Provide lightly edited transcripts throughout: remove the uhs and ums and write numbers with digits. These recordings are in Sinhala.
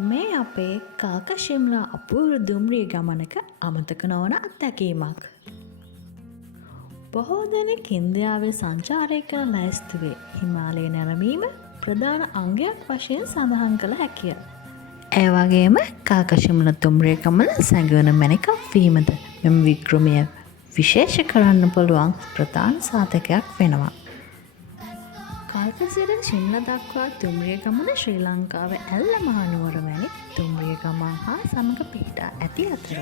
මේ අපේ කාක ශිම්ලා අපූර්ව දුම්රිය ගමනක අමතක නොවන අත්දැකීමක්. බොහෝ දෙනෙක් ඉන්දියාවේ සංචාරය කළ ලැයිස්තුවේ හිමාලය නැරඹීම ප්‍රධාන අංගයක් වශයෙන් සඳහන් කළ හැකිය. ඒ වගේම කාක ශිම්ලා දුම්රිය ගමන සැඟවන මැණිකක් වීමද මෙම වික්‍රමය විශේෂ කරන්න පුළුවන් ප්‍රධාන සාධකයක් වෙනවා. කල්පසිට ශිම්ලා දක්වා දුම්රිය ගමන ශ්‍රී ලංකාවේ ඇල්ල මහනුවර වැනි දුම්රිය ගමන් හා සමග පිහිටා ඇති අතර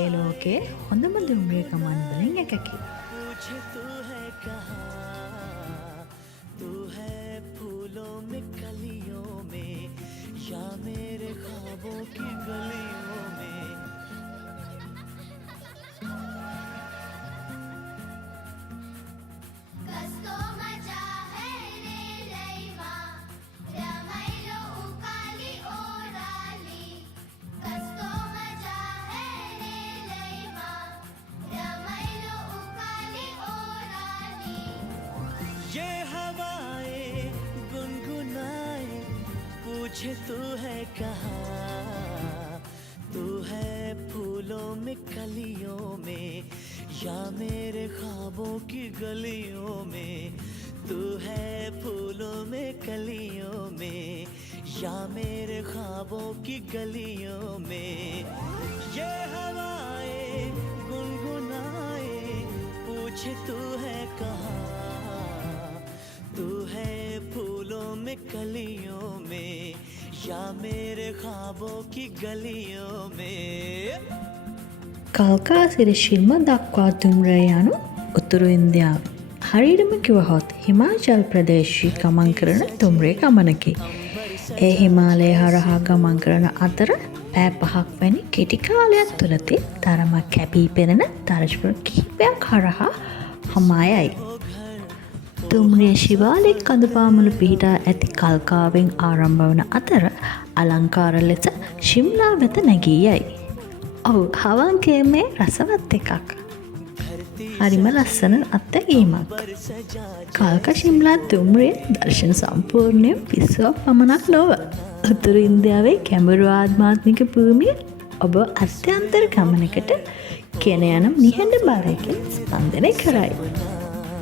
ඒ ලෝකයේ හොඳම දුම්රිය ගමන් වලින් එකකි. पूछे तू है कहाँ तू है फूलों में कलियों में या मेरे ख्वाबों की गलियों में तू है फूलों में कलियों में या मेरे ख्वाबों की गलियों में ये हवाएं गुनगुनाए पूछे तू है कहाँ तू है फूलों में कलियों में या मेरे ख्वाबों की गलियों में. කල්කාසිරි ශිල්ම දක්වා දුම්රිය යනු උතුරු ඉන්දියාව. හරියටම කිවහොත් හිමාචල් ප්‍රදේශයේ ගමන් කරන දුම්රිය ගමනකි. ඒ හිමාලය හරහා ගමන් කරන අතර පැය 5ක් වැනි කෙටි කාලයක් තුළදී තරමක් කැපී පෙනෙන තරජපුර කිහිපයක් හරහා හමා යයි. දුම්රිය ශිවාලික කඳුපාමුල පිහිටා ඇති කල්කාවෙන් ආරම්භ වන අතර අලංකාර ලෙස ශිම්ලා වෙත නැගී යයි. ඔව් හවංකේ රසවත් එකක්. හරිම ලස්සන අත්දැකීමක්. කල්ක ශිම්ලා දුම්රිය දර්ශන සම්පූර්ණයෙන් පිස්සුවක් පමණක් නොව උතුරු ඉන්දියාවේ ගැඹුරු ආධ්‍යාත්මික භූමිය ඔබ අත්‍යන්තර ගමනකට ගෙන යන නිහඬ බරකින් ස්පන්දනය කරයි.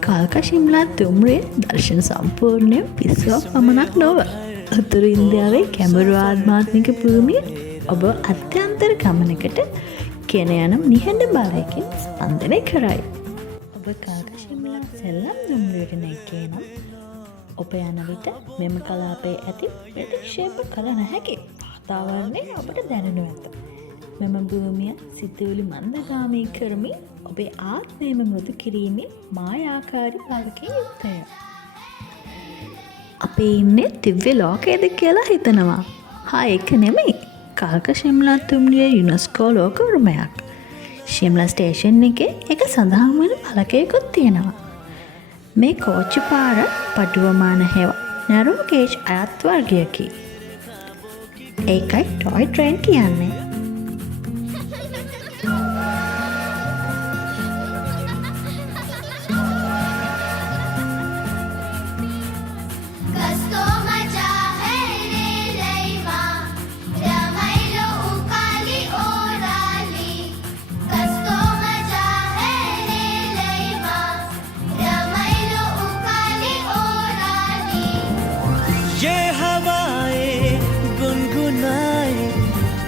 කල්ක ශිම්ලා දුම්රිය දර්ශන සම්පූර්ණයෙන් පිස්සුවක් පමණක් නොව උතුරු ඉන්දියාවේ ගැඹුරු ආධ්‍යාත්මික භූමිය ඔබ අත්‍යන්තර ගමනකට ගෙන යන නිහඬ බරකින් ස්පන්දනය කරයි. ඔබ කල්ක ශිම්ලා සෙල්ලම් දුම්රියට නැගී නම් ඔබ යන විට මෙම කලාපයේ ඇති ප්‍රතික්ෂේප කළ නොහැකි වාතාවරණය ඔබට දැනෙනු ඇත. මෙම භූමිය සිතුවිලි මන්දගාමී කරමින් ඔබේ ආත්මයම මෘදු කිරීමේ මායාකාරී බලකින් යුක්තය. අපි ඉන්නේ දිව්‍ය ලෝකයේද කියලා හිතනවා. හා ඒක නෙමෙයි. කල්ක ශිම්ලා දුම්රිය යුනෙස්කෝ ලෝක උරුමයක්. ශිම්ලා ස්ටේෂන් එකේ එක සඳහන් වෙන ඵලකයකුත් තියෙනවා. මේ කෝච්චි පාර පටුවමාන හේව නැරෝ ගේජ් අයත් වර්ගයකි. ඒකයි ටොයි ට්‍රේන් කියන්නේ.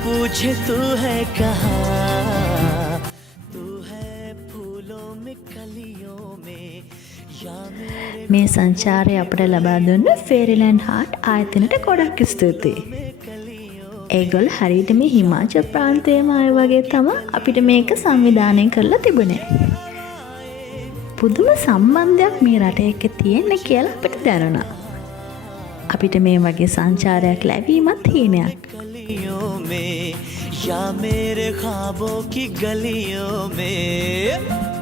पूछे तू है कहाँ तू है फूलों में कलियों में या मेरे මේ සංචාරය අපට ලබා දුන්න ෆේරිලෑන්ඩ් හාට් ආයතනයට ගොඩක් ස්තුතියි. ඒගොල්ල හරියට මේ හිමාචල් ප්‍රාන්තයේම අය වගේ තමයි අපිට මේක සංවිධානය කරලා තිබුණේ. පුදුම සම්බන්ධයක් මේ රට එක්ක තියෙන්නේ කියලා අපිට දැනුණා. අපිට මේ වගේ සංචාරයක් ලැබීමත් හීනයක්. या मेरे ख्वाबों की गलियों में